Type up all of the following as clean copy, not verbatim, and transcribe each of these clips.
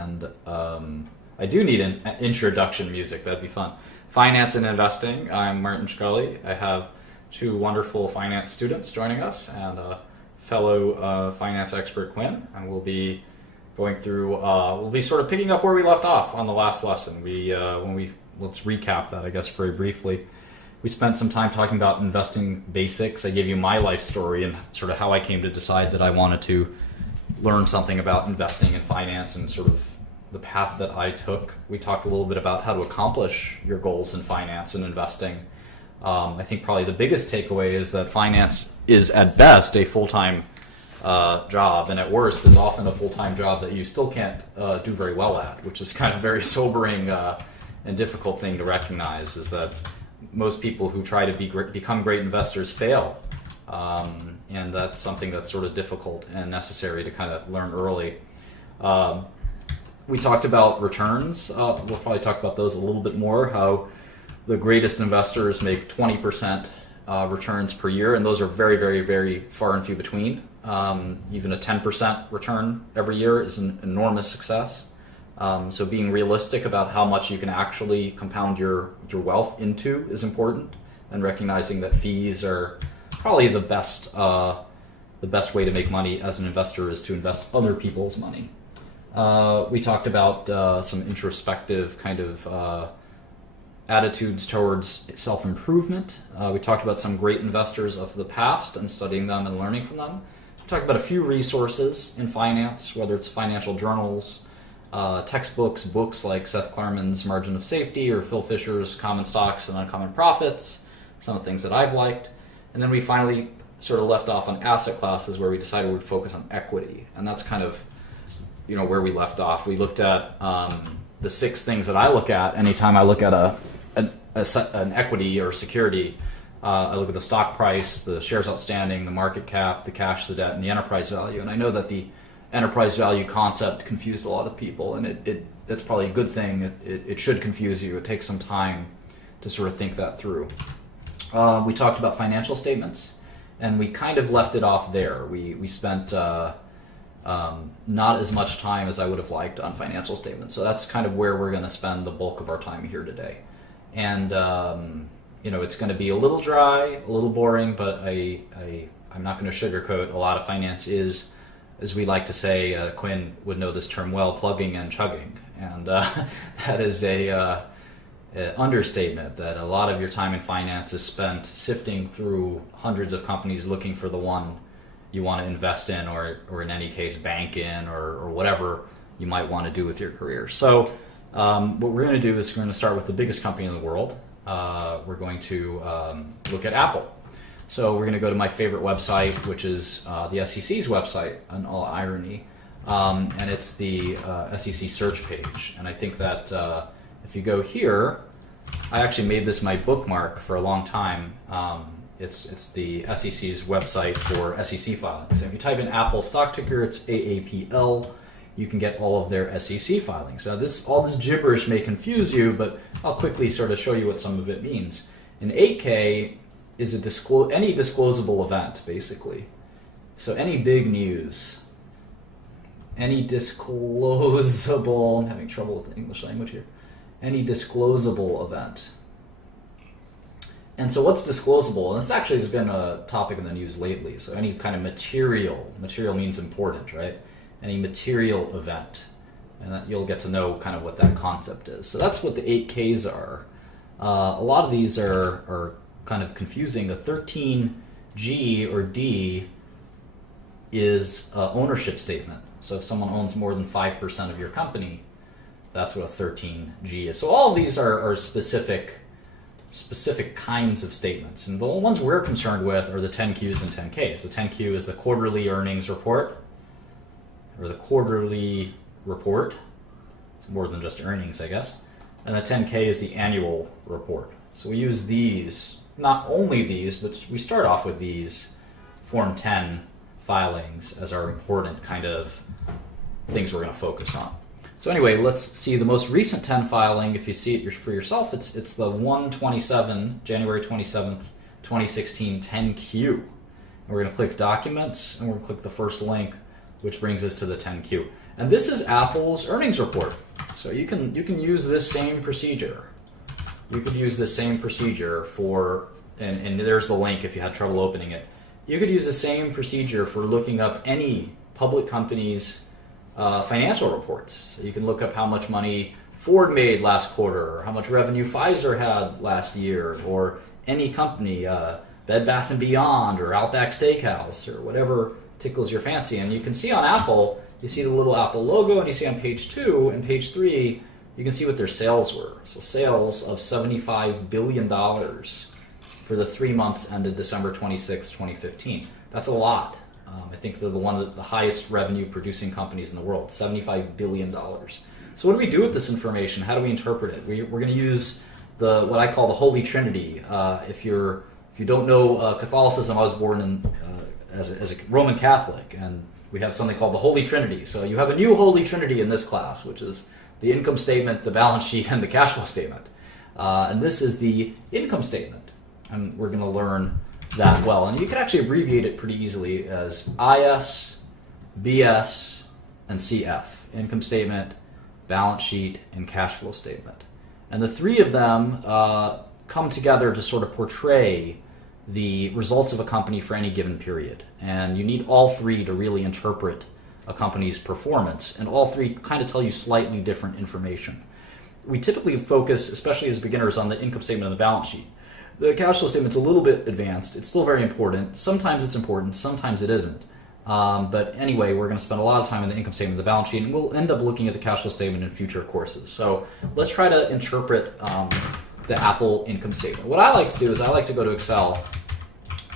and I do need an introduction music. That'd be fun. Finance and investing. I'm Martin Shkreli. I have two wonderful finance students joining us and a fellow finance expert, Quinn, and we'll be going through, we'll be sort of picking up where we left off on the last lesson. Let's recap that, I guess, very briefly. We spent some time talking about investing basics. I gave you my life story and sort of how I came to decide that I wanted to learn something about investing and finance and sort of the path that I took. We talked a little bit about how to accomplish your goals in finance and investing. I think probably the biggest takeaway is that finance is at best a full-time job, and at worst is often a full-time job that you still can't do very well at, which is kind of very sobering and difficult thing to recognize, is that most people who try to become great investors fail. And that's something that's sort of difficult and necessary to kind of learn early. We talked about returns. We'll probably talk about those a little bit more, how the greatest investors make 20% returns per year, and those are very, very, very far and few between. Even a 10% return every year is an enormous success. So being realistic about how much you can actually compound your wealth into is important, and recognizing that fees are probably the best way to make money as an investor is to invest other people's money. We talked about some introspective kind of attitudes towards self-improvement. We talked about some great investors of the past and studying them and learning from them. We talked about a few resources in finance, whether it's financial journals, textbooks, books like Seth Klarman's Margin of Safety or Phil Fisher's Common Stocks and Uncommon Profits, some of the things that I've liked. And then we finally sort of left off on asset classes where we decided we'd focus on equity. And that's kind of, where we left off. We looked at the 6 things that I look at anytime I look at an equity or security. I look at the stock price, the shares outstanding, the market cap, the cash, the debt, and the enterprise value. And I know that the enterprise value concept confused a lot of people, and that's probably a good thing. It should confuse you. It takes some time to sort of think that through. We talked about financial statements, and we kind of left it off there. We spent not as much time as I would have liked on financial statements, so that's kind of where we're going to spend the bulk of our time here today. And it's going to be a little dry, a little boring, but I'm not going to sugarcoat. A lot of finance is, as we like to say, Quinn would know this term well, plugging and chugging. And that is an understatement, that a lot of your time in finance is spent sifting through hundreds of companies looking for the one you want to invest in, or in any case, bank in, or whatever you might want to do with your career. So what we're going to do is we're going to start with the biggest company in the world. We're going to look at Apple. So we're going to go to my favorite website, which is the SEC's website, in all irony, and it's the SEC search page. And I think that if you go here, I actually made this my bookmark for a long time. It's the SEC's website for SEC filings. So if you type in Apple stock ticker, it's AAPL. You can get all of their SEC filings. Now all this gibberish may confuse you, but I'll quickly sort of show you what some of it means. An 8K is any disclosable event, basically. So any big news, any disclosable, I'm having trouble with the English language here, any disclosable event. And so what's disclosable? And this actually has been a topic in the news lately. So any kind of material means important, right? Any material event. And you'll get to know kind of what that concept is. So that's what the 8Ks are. A lot of these are kind of confusing. The 13G or D is an ownership statement. So if someone owns more than 5% of your company, that's what a 13G is. So all of these are specific kinds of statements. And the ones we're concerned with are the 10Qs and 10Ks. The 10Q is the quarterly earnings report, or the quarterly report. It's more than just earnings, I guess. And the 10K is the annual report. So we use these, not only these, but we start off with these Form 10 filings as our important kind of things we're going to focus on. So anyway, let's see the most recent 10 filing. If you see it for yourself, it's the 1/27, January 27th, 2016 10Q. And we're going to click Documents, and we're going to click the first link, which brings us to the 10Q. And this is Apple's earnings report. So you can use this same procedure. You could use this same procedure for, and there's the link if you had trouble opening it. You could use the same procedure for looking up any public company's financial reports. So you can look up how much money Ford made last quarter, or how much revenue Pfizer had last year, or any company, Bed Bath & Beyond, or Outback Steakhouse, or whatever tickles your fancy. And you can see on Apple, you see the little Apple logo, and you see on page 2 and page 3, you can see what their sales were. So sales of $75 billion for the 3 months ended December 26, 2015. That's a lot. I think they're one of the highest revenue producing companies in the world, $75 billion. So what do we do with this information? How do we interpret it? We're going to use what I call the Holy Trinity. If you don't know Catholicism, I was born as a Roman Catholic, and we have something called the Holy Trinity. So you have a new Holy Trinity in this class, which is the income statement, the balance sheet, and the cash flow statement. And this is the income statement, and we're going to learn that well. And you can actually abbreviate it pretty easily as IS, BS, and CF. Income statement, balance sheet, and cash flow statement. And the three of them come together to sort of portray the results of a company for any given period. And you need all three to really interpret a company's performance. And all three kind of tell you slightly different information. We typically focus, especially as beginners, on the income statement and the balance sheet. The cash flow statement's a little bit advanced. It's still very important. Sometimes it's important, sometimes it isn't. But anyway, we're going to spend a lot of time on the income statement and the balance sheet, and we'll end up looking at the cash flow statement in future courses. So let's try to interpret the Apple income statement. What I like to do is I like to go to Excel,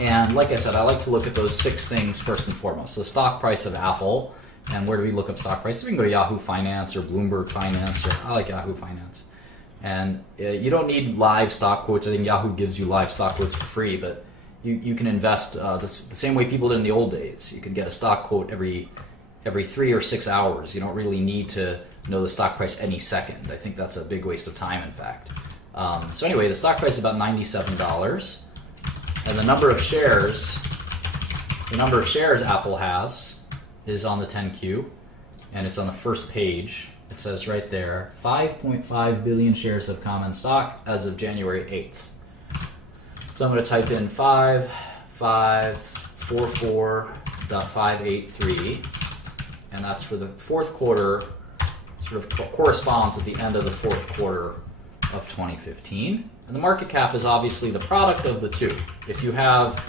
and like I said, I like to look at those 6 things first and foremost. So stock price of Apple, and where do we look up stock prices? We can go to Yahoo Finance or Bloomberg Finance, or I like Yahoo Finance. And you don't need live stock quotes. I think Yahoo gives you live stock quotes for free, but you can invest the same way people did in the old days. You can get a stock quote every 3 or 6 hours. You don't really need to know the stock price any second. I think that's a big waste of time, in fact. So anyway, the stock price is about $97, and the number of shares Apple has is on the 10Q, and it's on the first page. It says right there, 5.5 billion shares of common stock as of January 8th. So I'm going to type in 5544.583, and that's for the fourth quarter, sort of corresponds with the end of the fourth quarter of 2015. And the market cap is obviously the product of the two. If you have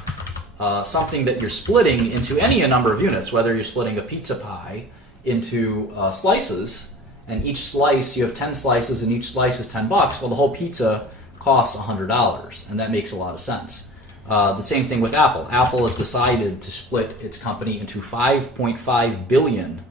something that you're splitting into any number of units, whether you're splitting a pizza pie into slices, and each slice, you have 10 slices and each slice is $10, well, the whole pizza costs $100, and that makes a lot of sense. The same thing with Apple. Apple has decided to split its company into 5.5 billion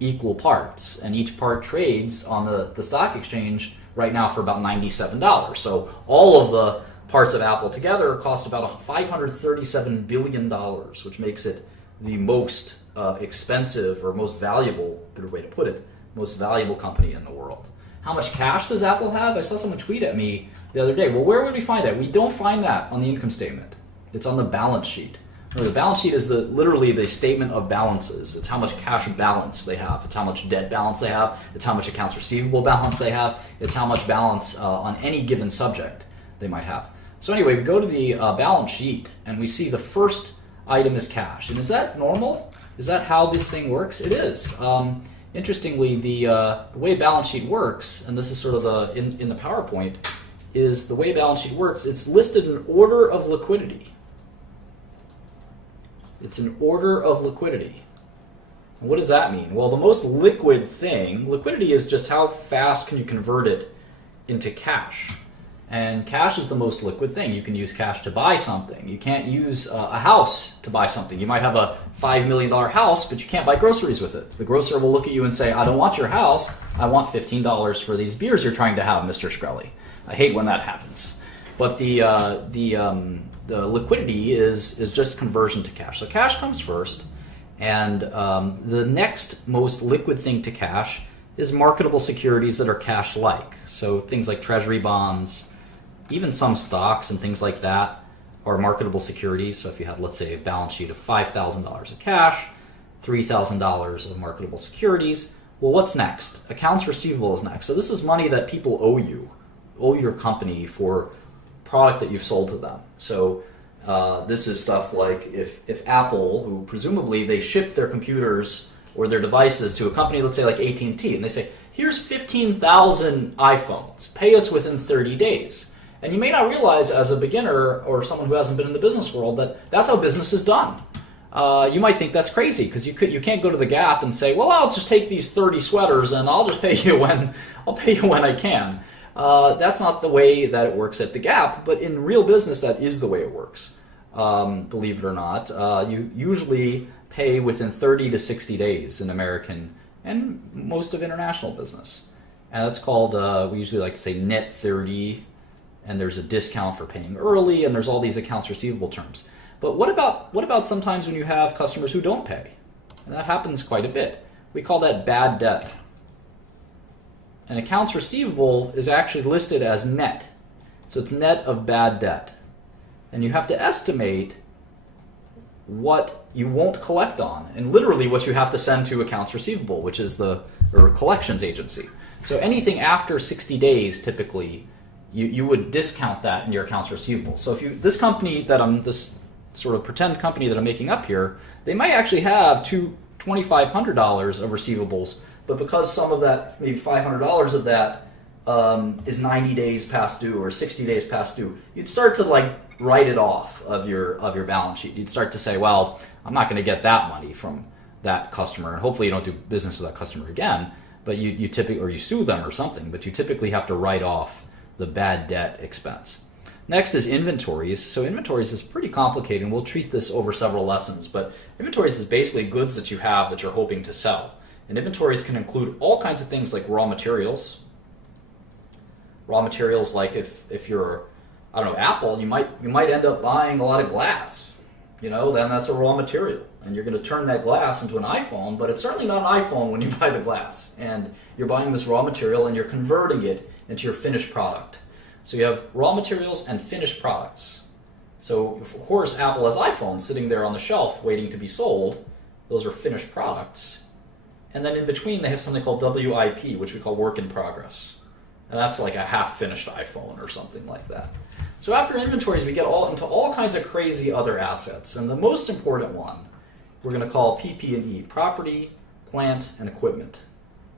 equal parts, and each part trades on the stock exchange right now for about $97. So all of the parts of Apple together cost about $537 billion, which makes it the most expensive or most valuable, better way to put it, most valuable company in the world. How much cash does Apple have? I saw someone tweet at me the other day. Well, where would we find that? We don't find that on the income statement. It's on the balance sheet. The balance sheet is literally the statement of balances. It's how much cash balance they have. It's how much debt balance they have. It's how much accounts receivable balance they have. It's how much balance on any given subject they might have. So anyway, we go to the balance sheet, and we see the first item is cash. And is that normal? Is that how this thing works? It is. Interestingly, the way balance sheet works, and this is sort of in the PowerPoint, is the way balance sheet works, it's listed in order of liquidity. It's an order of liquidity. And what does that mean? Well, the most liquid thing, liquidity is just how fast can you convert it into cash. And cash is the most liquid thing. You can use cash to buy something. You can't use a house to buy something. You might have a $5 million house, but you can't buy groceries with it. The grocer will look at you and say, I don't want your house. I want $15 for these beers you're trying to have, Mr. Shkreli. I hate when that happens. But the liquidity is just conversion to cash. So cash comes first, and the next most liquid thing to cash is marketable securities that are cash-like. So things like treasury bonds, even some stocks and things like that are marketable securities. So if you had, let's say, a balance sheet of $5,000 of cash, $3,000 of marketable securities, Well, what's next? Accounts receivable is next. So this is money that people owe your company for product that you've sold to them. So this is stuff like if Apple, who presumably they ship their computers or their devices to a company, let's say like AT&T, and they say, here's 15,000 iPhones, pay us within 30 days. And you may not realize as a beginner or someone who hasn't been in the business world that that's how business is done. You might think that's crazy because you can't go to the Gap and say, well, I'll just take these 30 sweaters and I'll just pay you when I can. That's not the way that it works at the Gap, but in real business, that is the way it works. Believe it or not, you usually pay within 30 to 60 days in American and most of international business. And that's called, we usually like to say net 30, and there's a discount for paying early, and there's all these accounts receivable terms. But what about sometimes when you have customers who don't pay? And that happens quite a bit. We call that bad debt. And accounts receivable is actually listed as net. So it's net of bad debt. And you have to estimate what you won't collect on, and literally what you have to send to accounts receivable, which is the collections agency. So anything after 60 days, typically, you would discount that in your accounts receivable. So if this company this sort of pretend company that I'm making up here, they might actually have $2,500 of receivables, but because some of that, maybe $500 of that is 90 days past due or 60 days past due, you'd start to like write it off of your balance sheet. You'd start to say, well, I'm not going to get that money from that customer, and hopefully you don't do business with that customer again. But you typically, or you sue them or something, but you typically have to write off the bad debt expense. Next is inventories. So inventories is pretty complicated, and we'll treat this over several lessons. But inventories is basically goods that you have that you're hoping to sell. And inventories can include all kinds of things like raw materials. Raw materials, like if you're, I don't know, Apple, you might end up buying a lot of glass. Then that's a raw material. And you're going to turn that glass into an iPhone, but it's certainly not an iPhone when you buy the glass. And you're buying this raw material and you're converting it into your finished product. So you have raw materials and finished products. So of course Apple has iPhones sitting there on the shelf waiting to be sold. Those are finished products. And then in between they have something called WIP, which we call work in progress. And that's like a half-finished iPhone or something like that. So after inventories, we get into all kinds of crazy other assets. And the most important one we're going to call PP&E, property, plant, and equipment.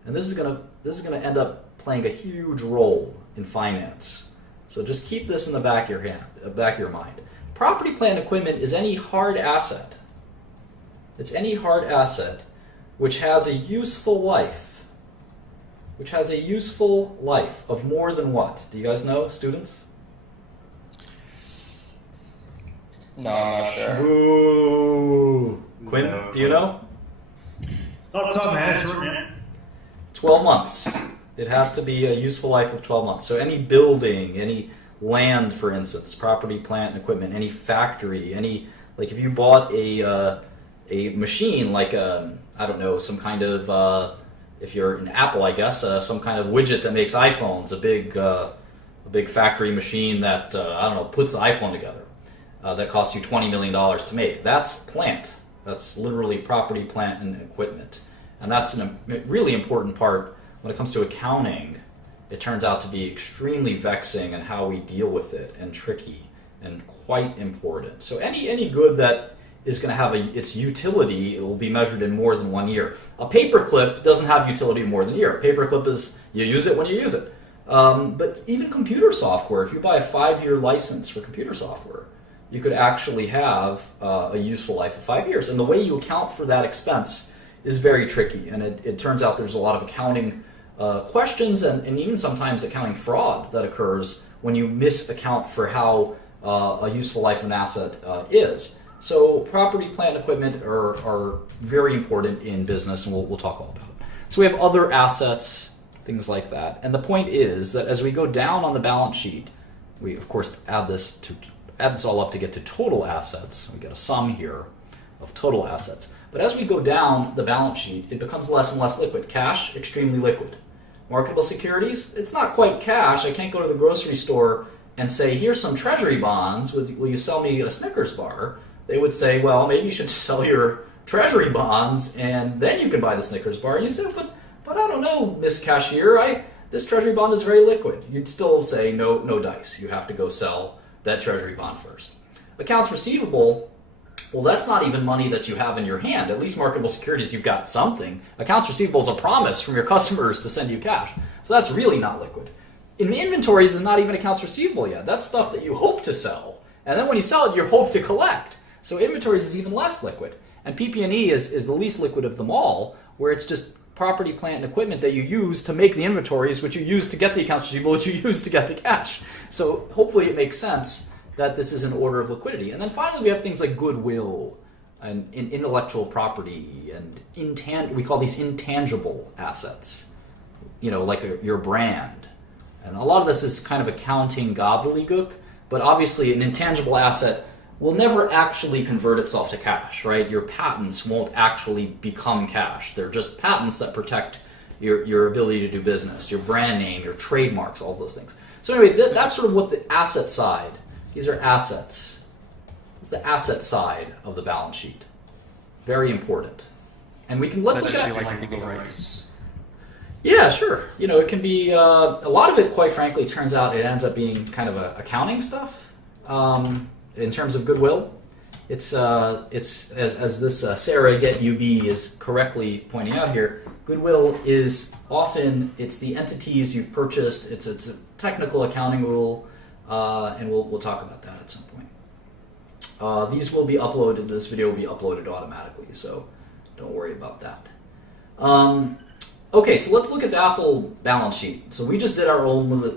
And this is going to end up playing a huge role in finance. So just keep this in the back of your mind. Property, plant, and equipment is any hard asset. It's any hard asset which has a useful life. Which has a useful life of more than what? Do you guys know, students? No, I'm not sure. Boo! Quinn, No. do you know? Off the top of my head, short man. 12 months. It has to be a useful life of 12 months. So any building, any land, for instance, property, plant, and equipment, any factory, like if you bought a machine, like I don't know, some kind of, if you're in Apple, I guess, some kind of widget that makes iPhones, a big factory machine that, I don't know, puts the iPhone together, that costs you $20 million to make. That's plant. That's literally property, plant, and equipment. And that's a really important part when it comes to accounting. It turns out to be extremely vexing in how we deal with it, and tricky, and quite important. So any good that is going to have its utility, it will be measured in more than 1 year. A paperclip doesn't have utility in more than a year. A paperclip is, you use it when you use it. But even computer software, if you buy a 5-year license for computer software, you could actually have a useful life of 5 years. And the way you account for that expense is very tricky. And it turns out there's a lot of accounting questions and even sometimes accounting fraud that occurs when you misaccount for how a useful life of an asset is. So property, plant, and equipment are very important in business, and we'll talk all about it. So we have other assets, things like that. And the point is that as we go down on the balance sheet, we of course add this all up to get to total assets. We get a sum here of total assets. But as we go down the balance sheet, it becomes less and less liquid. Cash, extremely liquid. Marketable securities, it's not quite cash. I can't go to the grocery store and say, here's some treasury bonds, will you sell me a Snickers bar? They would say, well, maybe you should sell your treasury bonds and then you can buy the Snickers bar. And you say, but I don't know, Miss Cashier, this treasury bond is very liquid. You'd still say no dice. You have to go sell that treasury bond first. Accounts receivable, well, that's not even money that you have in your hand. At least marketable securities, you've got something. Accounts receivable is a promise from your customers to send you cash. So that's really not liquid. In the inventories is not even accounts receivable yet. That's stuff that you hope to sell. And then when you sell it, you hope to collect. So inventories is even less liquid. And PP&E is the least liquid of them all, where it's just property, plant, and equipment that you use to make the inventories, which you use to get the accounts receivable, which you use to get the cash. So hopefully it makes sense that this is an order of liquidity. And then finally we have things like goodwill and intellectual property and we call these intangible assets, like your brand. And a lot of this is kind of accounting gobbledygook, but obviously an intangible asset will never actually convert itself to cash, right? Your patents won't actually become cash. They're just patents that protect your ability to do business, your brand name, your trademarks, all of those things. So anyway, that's sort of what the asset side, these are assets. It's the asset side of the balance sheet. Very important. And let's look at like legal rights. Yeah, sure. It can be, a lot of it, quite frankly, turns out it ends up being kind of accounting stuff. In terms of goodwill, it's as this Sarah Get UB is correctly pointing out here. Goodwill is often it's the entities you've purchased. It's a technical accounting rule, and we'll talk about that at some point. These will be uploaded. This video will be uploaded automatically, so don't worry about that. Okay, so let's look at the Apple balance sheet. So we just did our own